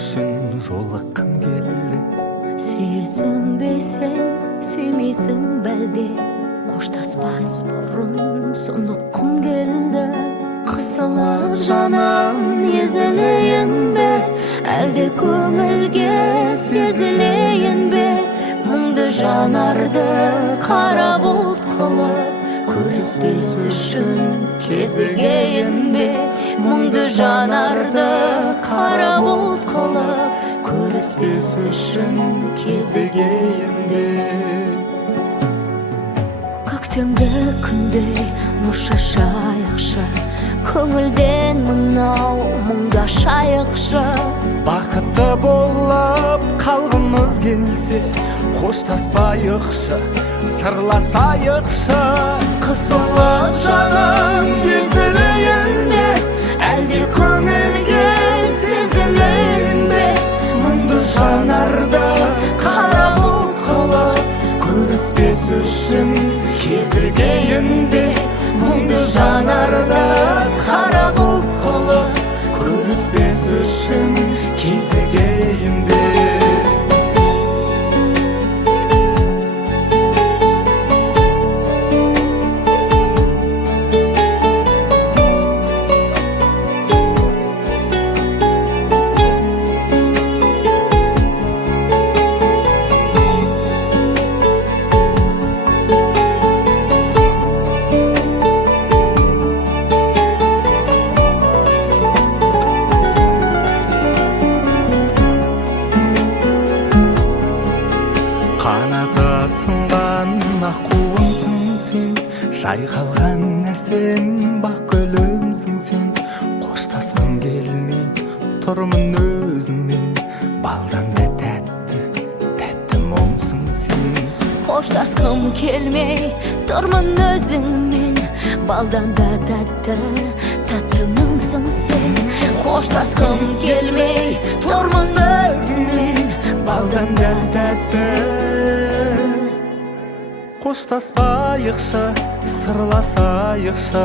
үчүн жолуккан келди. Сүйесің бе сен, сүймейсің бәлде, қоштаспас бұрын сұныққым келді. Қысылып жаным езілейін бе, әлде көңілге сезілейін бе? Мұңды жанарды қара бұлт қылып, көріспес үшін кезігейін бе? Мұңды жанарды қара бұлт қылып, көріспес үшін кезігейін бе? Көктемгі күндей нұр шашайықшы, көңілден мынау мұңда шайықшы. Бақытты болып қалғымыз келсе, қоштаспайықшы, сырласайықшы. Қысылып жаным езілейін бе, әлде көңілге сезілейін бе? Мұңды жанарды қара бұлт қылып, көріспес үшін кезігейін бе? Мұңды жанарды қара бұлт қылып, көріспес үшін кезігейін бе? Қанаты сынған аққуымсың сен, жайқалған әсем бақ гүлімсің сен. Қоштасқым келмей тұрмын өзіңмен, балдан да тәтті, тәтті мұңсың сен. Қоштасқым келмей тұрмын өзіңмен, балдан да тәтті, тәтті мұңсың сен. Қоштасқым келмей тұрмын өзіңмен, балдан да тәтті. Қоштаспайықшы, сырласайықшы.